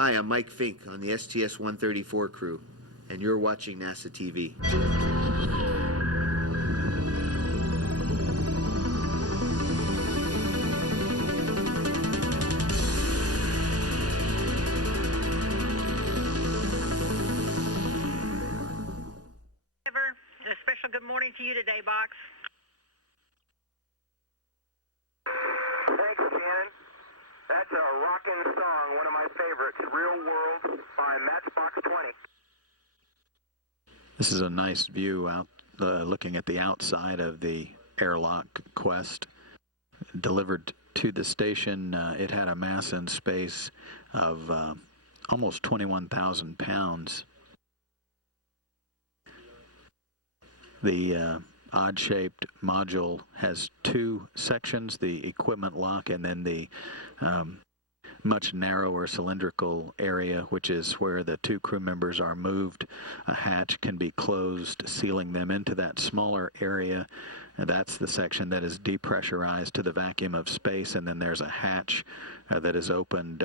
Hi, I'm Mike Fink on the STS-134 crew, and you're watching NASA TV. A special good morning to you today, Box. Thanks, Shannon. That's a rockin' song, one of my favorites, Real World by Matchbox 20. This is a nice view out looking at the outside of the airlock Quest. Delivered to the station, it had a mass in space of almost 21,000 pounds. The odd-shaped module has two sections, the equipment lock and then the much narrower cylindrical area, which is where the two crew members are moved. A hatch can be closed, sealing them into that smaller area. And that's the section that is depressurized to the vacuum of space, and then there's a hatch that is opened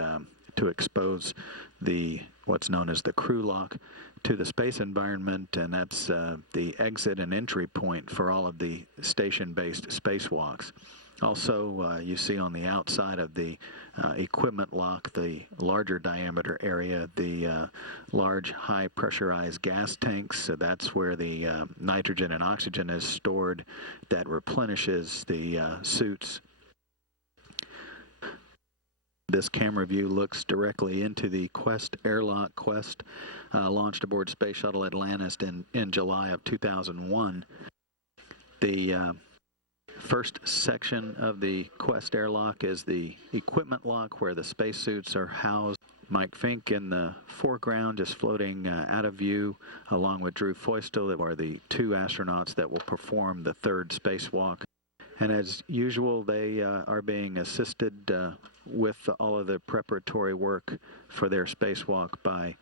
to expose what's known as the crew lock to the space environment, and that's the exit and entry point for all of the station-based spacewalks. Also, you see on the outside of the equipment lock, the larger diameter area, the large high pressurized gas tanks. So that's where the nitrogen and oxygen is stored that replenishes the suits. This camera view looks directly into the Quest airlock. Quest launched aboard Space Shuttle Atlantis in July of 2001. The first section of the Quest airlock is the equipment lock where the spacesuits are housed. Mike Fink in the foreground just floating out of view along with Drew Feustel, that are the two astronauts that will perform the third spacewalk. And as usual, they are being assisted with all of the preparatory work for their spacewalk by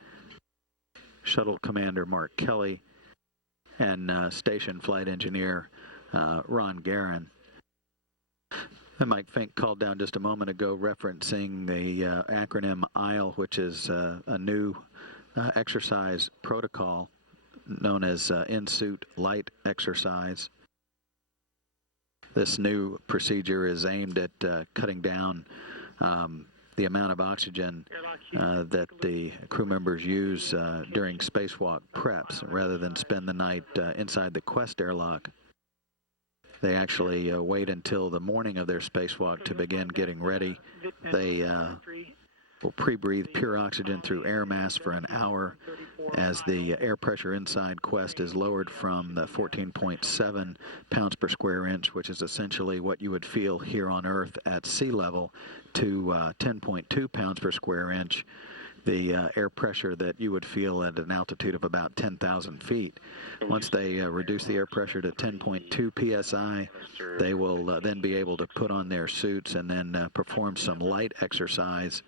Shuttle Commander Mark Kelly and Station Flight Engineer Ron Guerin. And Mike Fink called down just a moment ago referencing the acronym ILE, which is a new exercise protocol known as in-suit light exercise. This new procedure is aimed at cutting down the amount of oxygen that the crew members use during spacewalk preps. Rather than spend the night inside the Quest airlock, they actually wait until the morning of their spacewalk to begin getting ready. They will pre-breathe pure oxygen through air mass for an hour as the air pressure inside Quest is lowered from the 14.7 pounds per square inch, which is essentially what you would feel here on Earth at sea level, to 10.2 pounds per square inch, the air pressure that you would feel at an altitude of about 10,000 feet. Once they reduce the air pressure to 10.2 psi, they will then be able to put on their suits and then perform some light exercise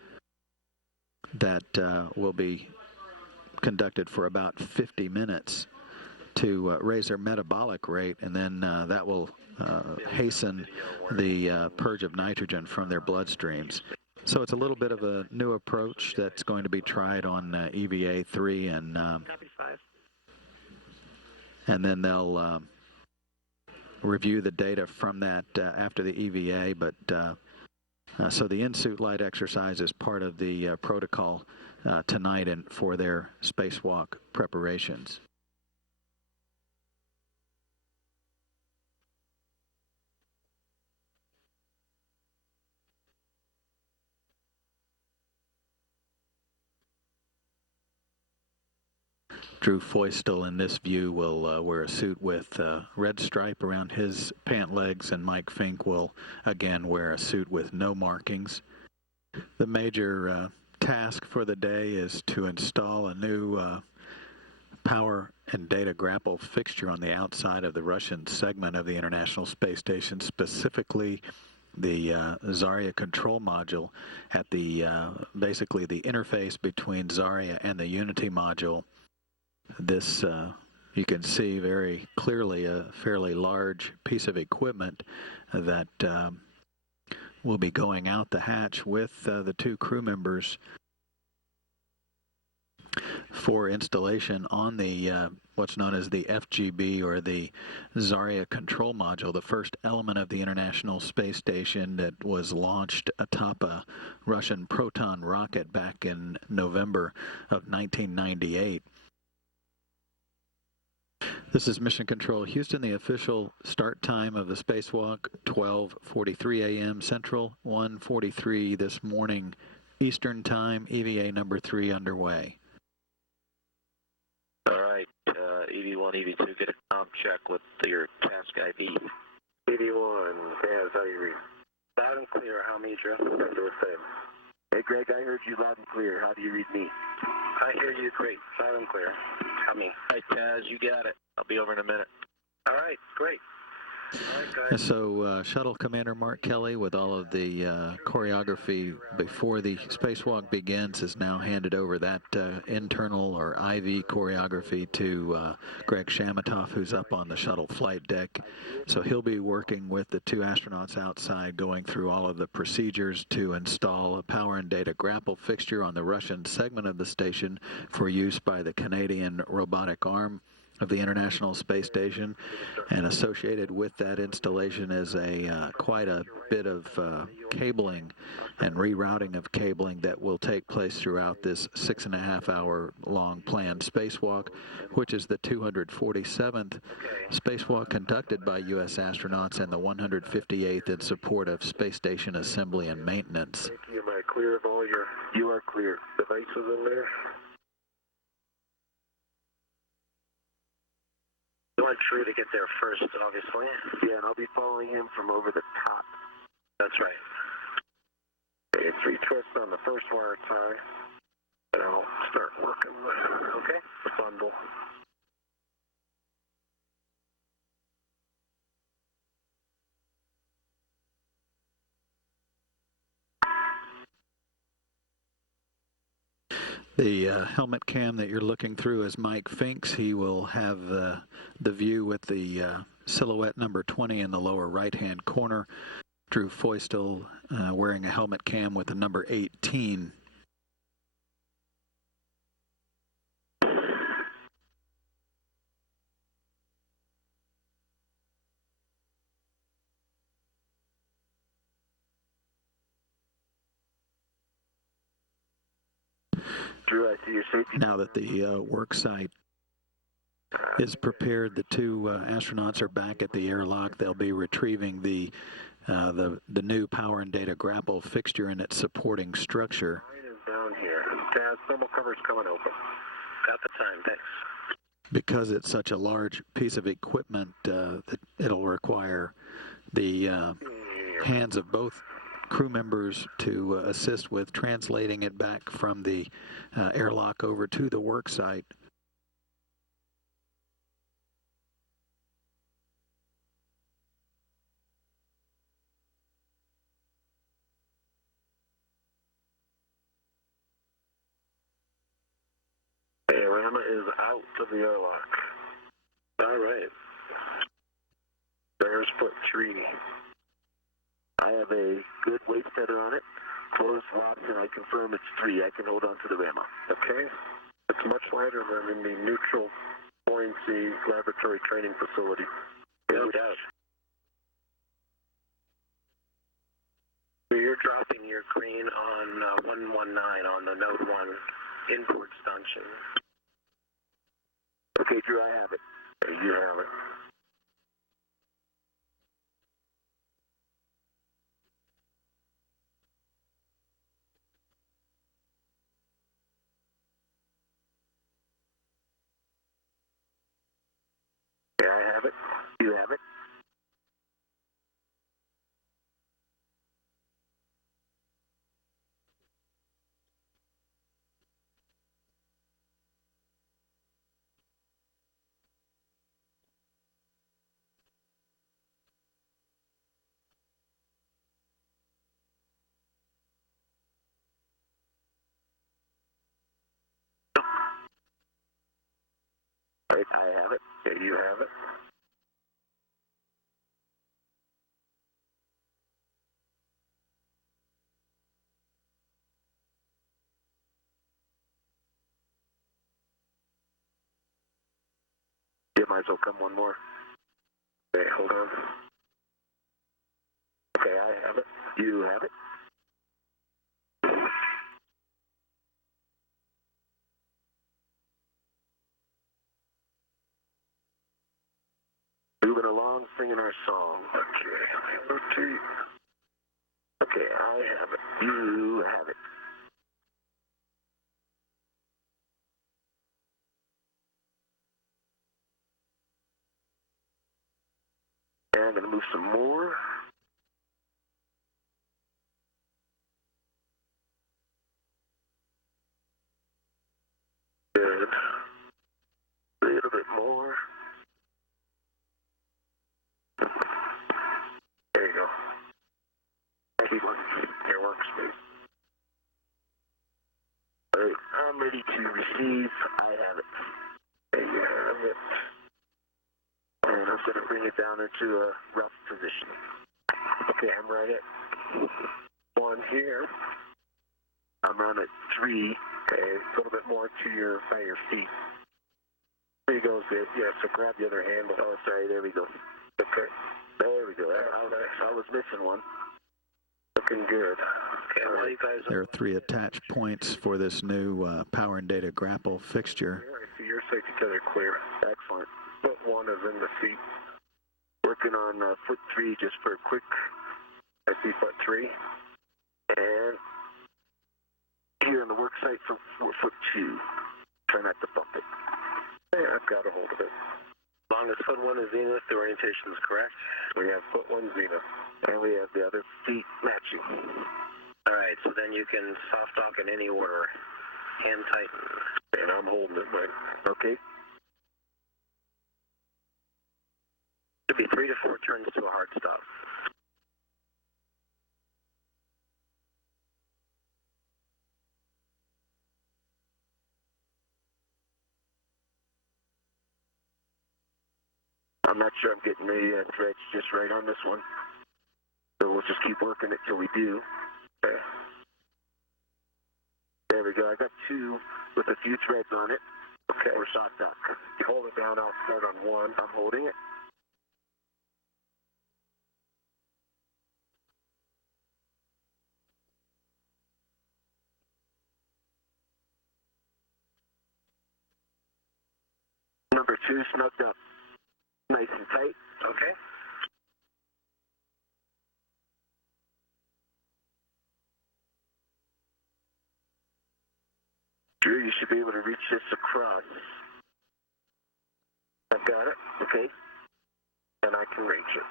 that will be conducted for about 50 minutes to raise their metabolic rate, and then that will hasten the purge of nitrogen from their bloodstreams. So it's a little bit of a new approach that's going to be tried on EVA-3, and then they'll review the data from that after the EVA. But so the in-suit light exercise is part of the protocol tonight and for their spacewalk preparations. Drew Feustel in this view will wear a suit with red stripe around his pant legs, and Mike Fink will again wear a suit with no markings. The major task for the day is to install a new power and data grapple fixture on the outside of the Russian segment of the International Space Station, specifically the Zarya control module at the basically the interface between Zarya and the Unity module. This you can see very clearly a fairly large piece of equipment that will be going out the hatch with the two crew members for installation on the what's known as the FGB, or the Zarya Control Module, the first element of the International Space Station that was launched atop a Russian Proton rocket back in November of 1998. This is Mission Control Houston. The official start time of the spacewalk, 12:43 a.m. Central, 1:43 this morning Eastern Time. EVA number 3 underway. All right, EV1, EV2, get a comm check with your task ID. EV1, Taz, how you read? Loud and clear, how me, Jeff? That's the same. Hey, Greg, I heard you loud and clear. How do you read me? I hear you great, loud and clear. How me? All right, Taz, you got it. I'll be over in a minute. All right, great. All right, guys. So Shuttle Commander Mark Kelly, with all of the choreography before the spacewalk begins, has now handed over that internal or IV choreography to Greg Shamatoff, who's up on the shuttle flight deck. So he'll be working with the 2 astronauts outside, going through all of the procedures to install a power and data grapple fixture on the Russian segment of the station for use by the Canadian robotic arm of the International Space Station. And associated with that installation is quite a bit of cabling and rerouting of cabling that will take place throughout this 6.5-hour long planned spacewalk, which is the 247th spacewalk conducted by U.S. astronauts and the 158th in support of space station assembly and maintenance. Thank you. Am I clear of all your... You are clear. Devices in there? You want True to get there first, obviously. Yeah, and I'll be following him from over the top. That's right. Okay, 3 twists on the first wire tie, and I'll start working the bundle. The helmet cam that you're looking through is Mike Finks. He will have the view with the silhouette number 20 in the lower right-hand corner. Drew Foystel wearing a helmet cam with the number 18. Drew, I see your safety. Now that the work site is prepared, the 2 astronauts are back at the airlock. They'll be retrieving the new power and data grapple fixture and its supporting structure. Line is down here. Taz, thermal cover's coming open. Got the time, thanks. Because it's such a large piece of equipment, it'll require the hands of both crew members to assist with translating it back from the airlock over to the work site. Hey, Rama is out of the airlock. All right. Bears foot 3. I have a good weight setter on it. Closed lots, and I confirm it's 3. I can hold on to the Rama. Okay. It's much lighter than in the neutral buoyancy laboratory training facility. No doubt. You're dropping your crane on 119 on the Node 1 input stanchion. Okay, Drew, I have it. You have it. Yeah, I have it. You have it. Right, I have it. Yeah, you have it. might as well come one more. Okay, hold on. Okay, I have it. You have it. Moving along, singing our song. Okay. Okay, I have it. You have it. And I'm going to move some more. Good. A little bit more. There you go. Keep on your workspace. All right, I'm ready to receive. I have it. There you have it. And I'm going to bring it down into a rough position. Okay, I'm right at 1 here. I'm around at 3. Okay, a little bit more to by your feet. There you go, good. Yeah, so grab the other hand. Oh, sorry, there we go. Okay, there we go. I was missing one. Looking good. Okay, well, you guys. There are 3 attached points for this new power and data grapple fixture. I see your side together clear. Excellent. Foot 1 is in the seat. Working on foot 3 just for a quick. I see foot 3. And here on the work site for foot 2. Try not to bump it. Yeah, I've got a hold of it. As long as foot 1 is zenith, the orientation is correct. We have foot 1 zenith. And we have the other feet matching. All right, so then you can soft dock in any order. Hand tighten. And I'm holding it, right? Okay. Should be 3 to 4 turns to a hard stop. I'm not sure I'm getting the threads just right on this one. So we'll just keep working it till we do. Okay. There we go. I got 2 with a few threads on it. Okay. We're soft dock. You hold it down, I'll start on 1. I'm holding it. Number 2 snugged up. Nice and tight. Okay. Sure, you should be able to reach this across. I've got it. Okay. And I can reach it.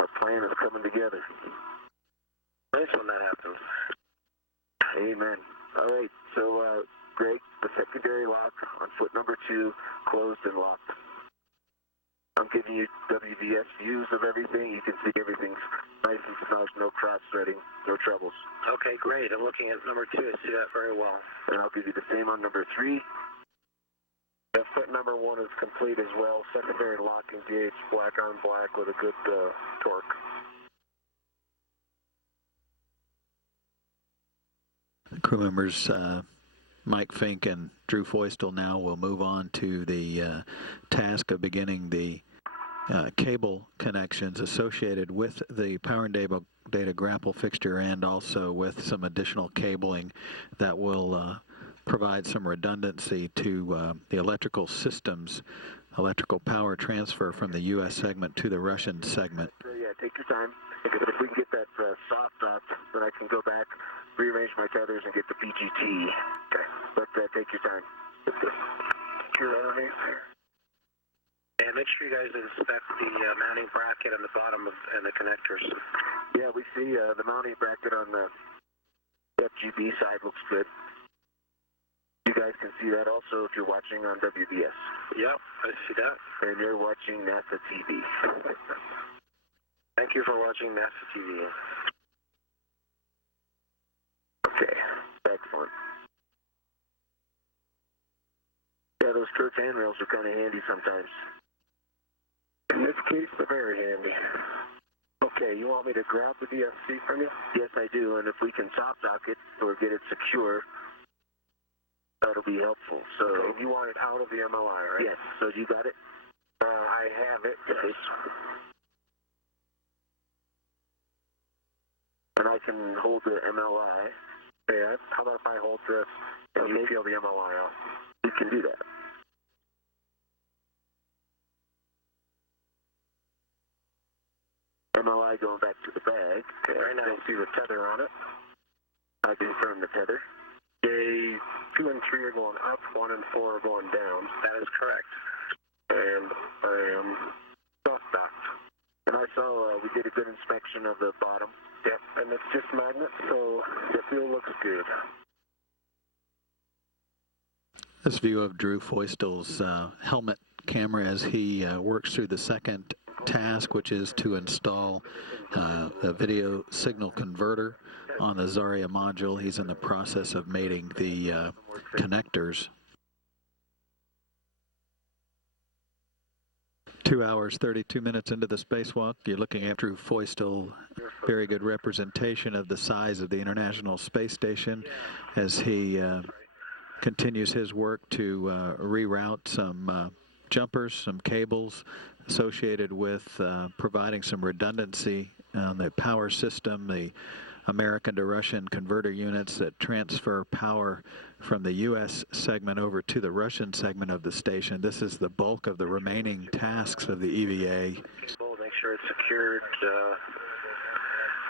Our plan is coming together. Nice when that happens. Amen. All right. So, Greg, the secondary lock on foot number 2, closed and locked. I'm giving you WVS views of everything. You can see everything's nice and snug, no cross-threading, no troubles. Okay, great. I'm looking at number 2. I see that very well. And I'll give you the same on number 3. The foot number 1 is complete as well. Secondary lock engaged, black on black with a good torque. The crew members Mike Fink and Drew Foystel now will move on to the task of beginning the cable connections associated with the power and data grapple fixture, and also with some additional cabling that will provide some redundancy to the electrical systems, electrical power transfer from the U.S. segment to the Russian segment. Yeah, take your time. If we can get that soft dock, then I can go back, rearrange my tethers, and get the PGT. Okay. But take your time. You're underneath there. And make sure you guys inspect the mounting bracket on the bottom and the connectors. Yeah, we see the mounting bracket on the FGB side looks good. You guys can see that also if you're watching on WBS. Yep, I see that. And you're watching NASA TV. Thank you for watching NASA TV. Okay, excellent. Yeah, those church handrails are kind of handy sometimes. In this case, they're very handy. Okay, you want me to grab the DFC from you? Yes, I do, and if we can soft dock it or get it secure, that'll be helpful. So okay, you want it out of the MLI, right? Yes. So you got it? I have it, yes. And I can hold the MLI. Yeah, how about if I hold this and you feel the MLI off? You can do that. MLI going back to the bag. Okay, right now I see the tether on it. I confirm the tether. Okay, 2 and 3 are going up, 1 and 4 are going down. That is correct. And I am soft docked. And I saw we did a good inspection of the bottom. Yep, and it's just magnet, so the fuel looks good. This view of Drew Feustel's helmet camera as he works through the second task, which is to install a video signal converter on the Zarya module. He's in the process of mating the connectors. 2 hours, 32 minutes into the spacewalk, you're looking at Drew Feustel, very good representation of the size of the International Space Station as he continues his work to reroute some jumpers, some cables associated with providing some redundancy on the power system, the American to Russian converter units that transfer power from the U.S. segment over to the Russian segment of the station. This is the bulk of the remaining tasks of the EVA. Make sure it's secured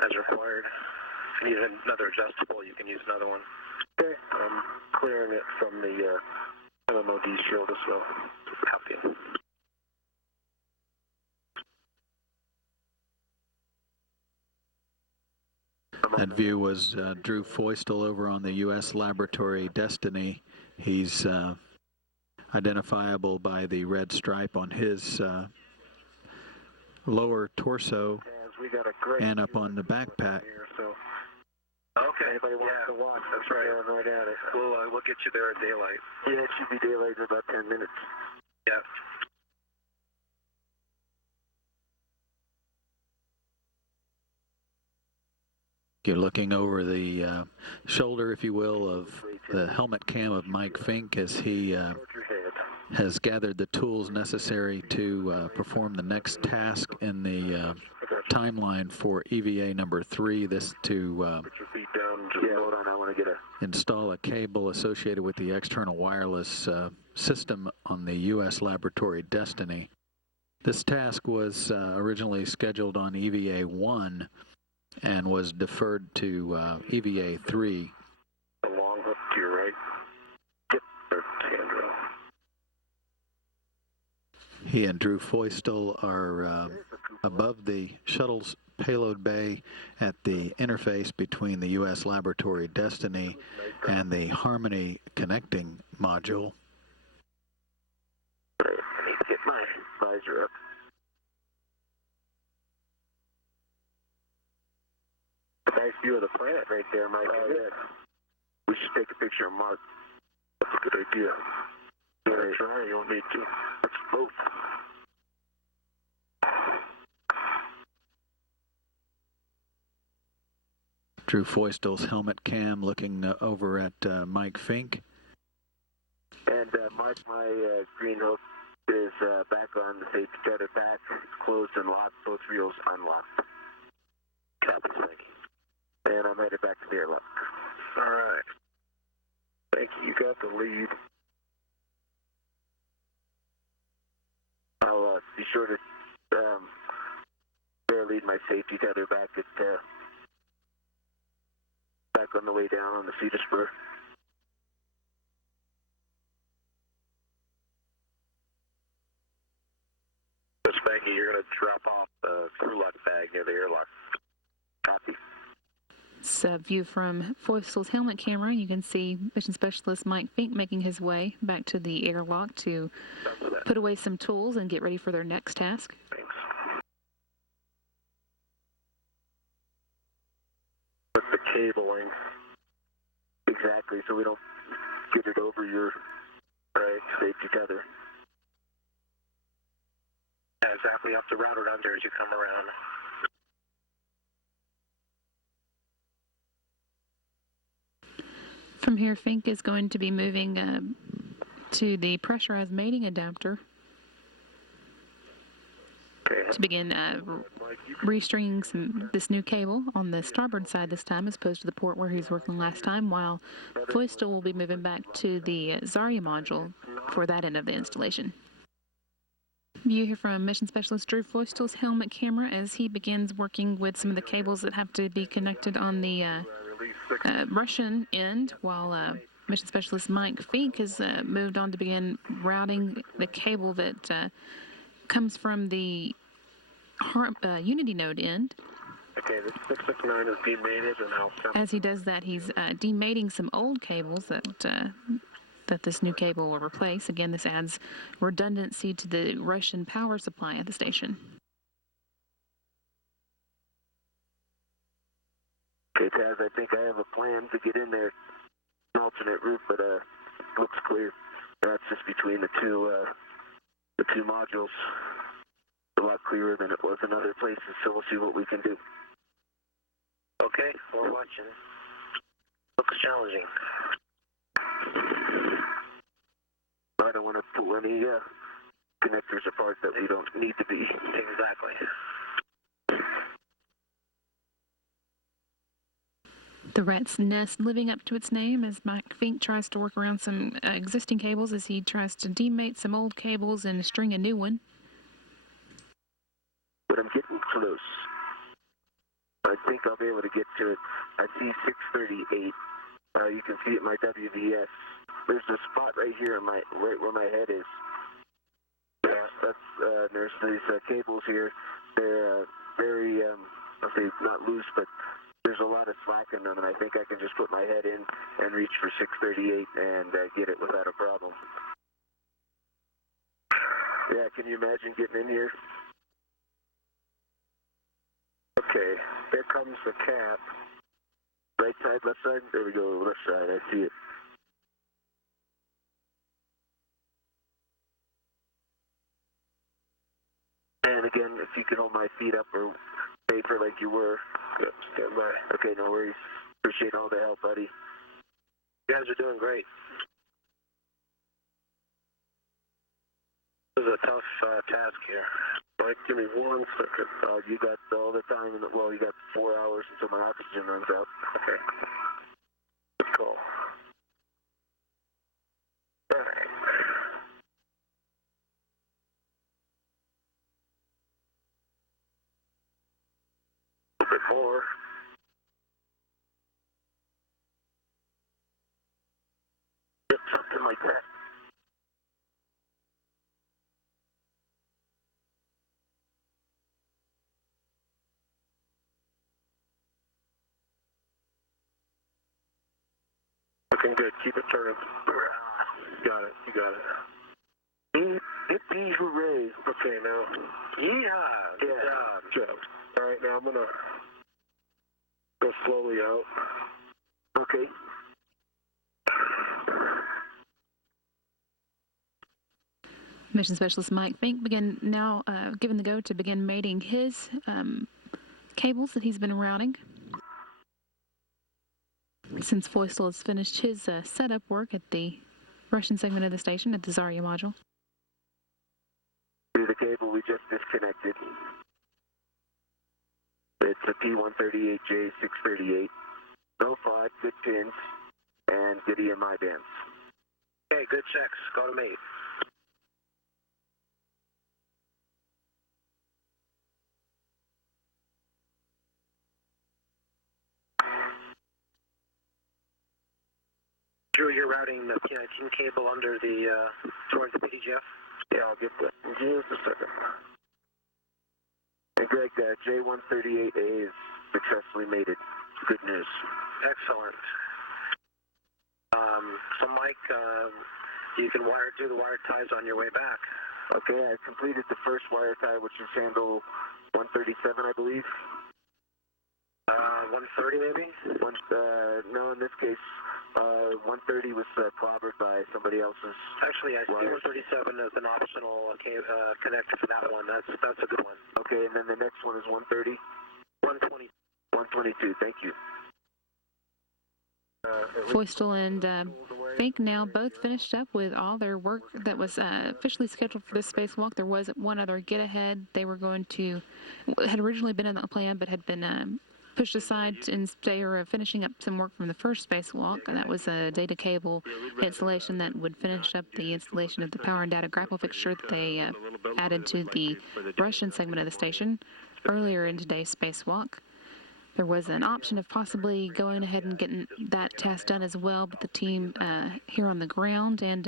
as required. If you need another adjustable, you can use another one. Okay, I'm clearing it from the MMOD shield as well. Copy. That view was Drew Feustel over on the U.S. laboratory Destiny. He's identifiable by the red stripe on his lower torso and up on the backpack. Okay, anybody wants to watch, that's right. Right at it. We'll get you there at daylight. Yeah, it should be daylight in about 10 minutes. Yeah. You're looking over the shoulder, if you will, of the helmet cam of Mike Fink as he has gathered the tools necessary to perform the next task in the timeline for EVA number 3. This to install a cable associated with the external wireless system on the U.S. laboratory Destiny. This task was originally scheduled on EVA 1 and was deferred to EVA 3. A long hook to your right. Yep, there's Sandro. He and Drew Feustel are above the shuttle's payload bay at the interface between the U.S. laboratory Destiny and the Harmony connecting module. I need to get my visor up. Nice view of the planet right there, Mike. We should take a picture of Mars. That's a good idea. You want to try? You want me to? Let's both. Drew Feustel's helmet cam looking over at Mike Fink. And Mike, my green hook is back on the safety tether back. It's closed and locked, both reels unlocked. Copy, thank you. And I'm headed back to the airlock. All right. Thank you. You got the lead. I'll be sure to lead my safety tether back back on the way down on the Cedar Spur. So Spanky, you're going to drop off the crew lock bag near the airlock. Copy. It's a view from Feustel's helmet camera. You can see Mission Specialist Mike Fink making his way back to the airlock to put away some tools and get ready for their next task. Thanks. Put the cabling exactly so we don't get it over your safety tether. Yeah, exactly. You have to route it under as you come around. From here, Fink is going to be moving to the pressurized mating adapter. Okay. to begin restringing this new cable on the starboard side this time, as opposed to the port where he was working last time, while Foystel will be moving back to the Zarya module for that end of the installation. View here from Mission Specialist Drew Foystel's helmet camera as he begins working with some of the cables that have to be connected on the Russian end, while Mission Specialist Mike Fink has moved on to begin routing the cable that comes from the Unity node end. Okay, this 669 is demated, and I'll send. As he does that, he's demating some old cables that this new cable will replace. Again, this adds redundancy to the Russian power supply at the station. Okay, Taz, I think I have a plan to get in there. An alternate route, but looks clear. That's just between the two modules. A lot clearer than it was in other places, so we'll see what we can do. Okay, we're watching. Looks challenging. I don't want to pull any connectors apart that we don't need to be. Exactly. The rat's nest living up to its name as Mike Fink tries to work around some existing cables as he tries to demate some old cables and string a new one. But I'm getting close. I think I'll be able to get to it. I see 638. You can see it in my WVS. There's a spot right here in right where my head is. Yeah, that's there's these cables here. They're very, I'll say not loose, but there's a lot of slack in them, and I think I can just put my head in and reach for 638 and get it without a problem. Yeah, can you imagine getting in here? Okay, there comes the cap. Right side, left side? There we go, left side, I see it. And again, if you could hold my feet up or paper like you were. Yep, stand by. Okay, no worries. Appreciate all the help, buddy. You guys are doing great. This is a tough task here. Mike, give me 1 second. You got all the time, well, you got 4 hours until my oxygen runs out. Okay. Good call. All right. A bit more. Yep, something like that. Looking good. Keep it turning. Got it. You got it. Yippee hooray. Okay, now. Yeehaw. Good job. Good job. All right, now I'm going to go slowly out. Okay. Mission Specialist Mike Fink began now given the go to begin mating his cables that he's been routing. Since Foystel has finished his setup work at the Russian segment of the station at the Zarya module. The cable we just disconnected. It's a P138J638. No fraud, good pins, and good EMI bands. Okay, good checks. Go to mate. Drew, you're routing the P19 cable under the, towards the PDGF? Yeah, I'll get that in just a second. And Greg, J138A is successfully mated. Good news. Excellent. So Mike, you can do the wire ties on your way back. Okay, I completed the first wire tie, which is handle 137, I believe. 130 maybe? No, in this case, 130 was clobbered by somebody else's. Actually, I see 137 as an optional connector for that one. That's a good one. Okay, and then the next one is 130? 120. 122, thank you. Foystel and think now both finished up with all their work that was officially scheduled for this spacewalk. There was one other get ahead. They were going to, had originally been in the plan, but had been pushed aside in favor of finishing up some work from the first spacewalk, and that was a data cable installation that would finish up the installation of the power and data grapple fixture that they added to the Russian segment of the station earlier in today's spacewalk. There was an option of possibly going ahead and getting that task done as well, but the team here on the ground and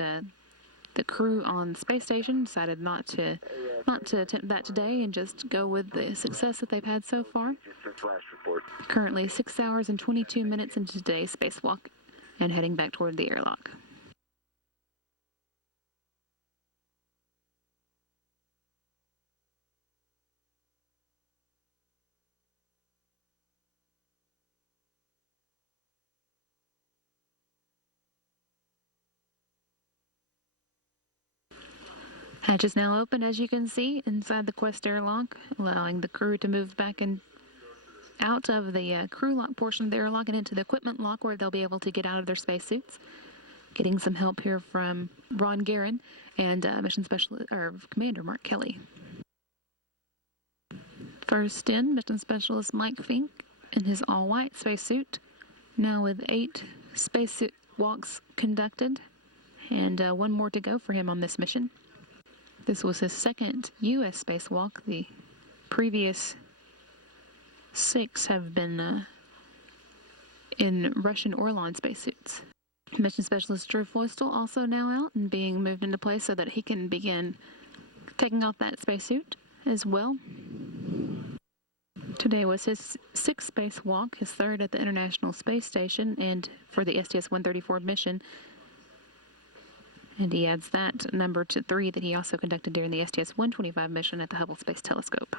the crew on the space station decided not to attempt that today and just go with the success that they've had so far. Currently 6 hours and 22 minutes into today's spacewalk and heading back toward the airlock. Hatch is now open, as you can see, inside the Quest airlock, allowing the crew to move back and out of the crew lock portion of the airlock and into the equipment lock, where they'll be able to get out of their spacesuits. Getting some help here from Ron Guerin and Mission Specialist or Commander Mark Kelly. First in, Mission Specialist Mike Fink in his all-white spacesuit, now with 8 spacesuit walks conducted, and one more to go for him on this mission. This was his second U.S. spacewalk. The previous 6 have been in Russian Orlan spacesuits. Mission Specialist Drew Foystel also now out and being moved into place so that he can begin taking off that spacesuit as well. Today was his 6th spacewalk, his 3rd at the International Space Station and for the STS-134 mission. And he adds that number to 3 that he also conducted during the STS-125 mission at the Hubble Space Telescope.